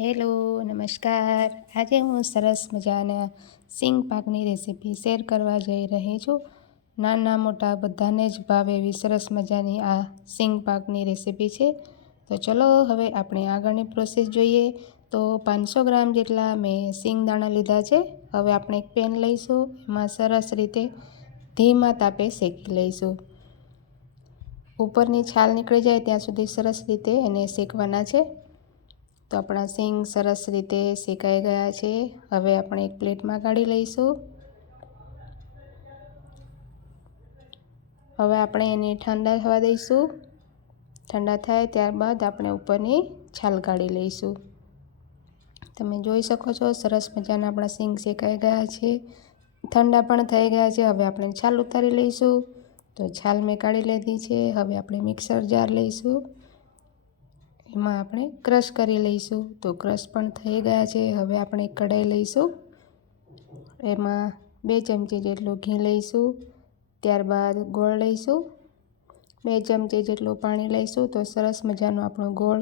Hello, નમસ્કાર. આજે હું સરસ મજાના સિંગ પાકની રેસીપી શેર કરવા જઈ રહી છું. નાના મોટા બધાને જ ભાવે એવી સરસ મજાની આ સિંગ પાકની રેસીપી છે. તો ચલો હવે આપણે આગળની પ્રોસેસ જોઈએ. તો 500 ગ્રામ જેટલા મેં સિંગ દાણા લીધા છે. હવે આપણે એક પેન લઈશું, એમાં સરસ રીતે ધીમા તાપે શેકી લઈશું. ઉપરની છાલ નીકળી જાય ત્યાં સુધી સરસ રીતે એને શેકવાના છે. તો આપણા સિંગ સરસ રીતે શેકાઈ ગયા છે. હવે આપણે એક પ્લેટમાં કાઢી લઈશું. હવે આપણે એને ઠંડા થવા દઈશું. ઠંડા થાય ત્યારબાદ આપણે ઉપરની છાલ કાઢી લઈશું. તમે જોઈ શકો છો સરસ મજાના આપણા સિંગ શેકાઈ ગયા છે, ઠંડા પણ થઈ ગયા છે. હવે આપણે છાલ ઉતારી લઈશું. તો છાલ મેં કાઢી લીધી છે. હવે આપણે મિક્સર જાર લઈશું, એમાં આપણે ક્રશ કરી લઈશું. તો ક્રશ પણ થઈ ગયા છે. હવે આપણે એક કઢાઈ લઈશું, એમાં 2 ચમચી જેટલું ઘી લઈશું. ત્યારબાદ ગોળ લઈશું, 2 ચમચી જેટલું પાણી લઈશું. તો સરસ મજાનો આપણો ગોળ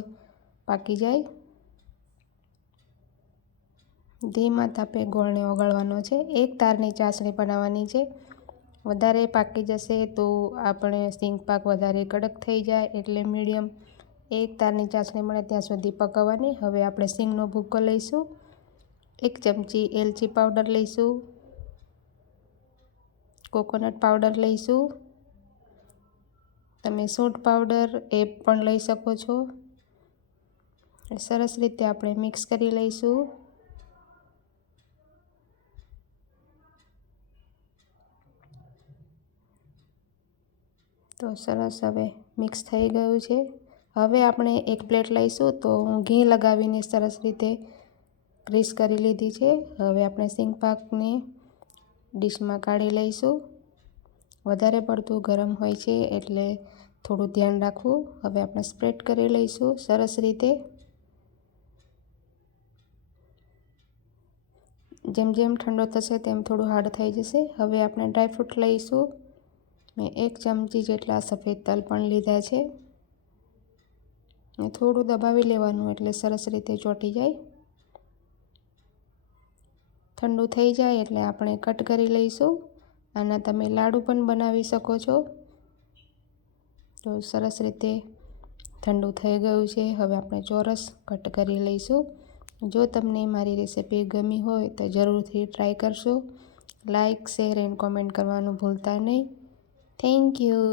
પાકી જાય. ધીમા તાપે ગોળને ઓગાળવાનો છે. એક તારની ચાસણી બનાવવાની છે. વધારે પાકી જશે તો આપણે સિંગ પાક વધારે કડક થઈ જાય, એટલે મીડિયમ એક તારની ચાસણી મળે ત્યાં સુધી પકાવવાની. હવે આપણે સિંગનો ભૂક્કો લઈશું, 1 ચમચી એલચી પાવડર લઈશું, કોકોનટ પાવડર લઈશું. તમે સૂંઠ પાવડર એ પણ લઈ શકો છો. સરસ રીતે આપણે મિક્સ કરી લઈશું. તો સરસ હવે મિક્સ થઈ ગયું છે. હવે આપણે એક પ્લેટ લઈશું. તો હું ઘી લગાવીને સરસ રીતે ગ્રીસ કરી લીધી છે. હવે આપણે સિંગ પાકને ડીશમાં કાઢી લઈશું. વધારે પડતું ગરમ હોય છે એટલે થોડું ધ્યાન રાખવું. હવે આપણે સ્પ્રેડ કરી લઈશું સરસ રીતે. જેમ જેમ ઠંડો થશે તેમ થોડું હાર્ડ થઈ જશે. હવે આપણે ડ્રાયફ્રૂટ લઈશું. મેં 1 ચમચી જેટલા સફેદ તલ પણ લીધા છે. થોડું દબાવી લેવાનું એટલે સરસ રીતે ચોંટી જાય. ઠંડુ થઈ જાય એટલે આપણે કટ કરી લઈશું. આના તમે લાડુ પણ બનાવી શકો છો. તો સરસ રીતે ઠંડુ થઈ ગયું છે. હવે આપણે ચોરસ કટ કરી લઈશું. જો તમને મારી રેસીપી ગમી હોય તો જરૂરથી ટ્રાય કરશો. લાઈક, શેર એન્ડ કોમેન્ટ કરવાનું ભૂલતા નહીં. Thank you.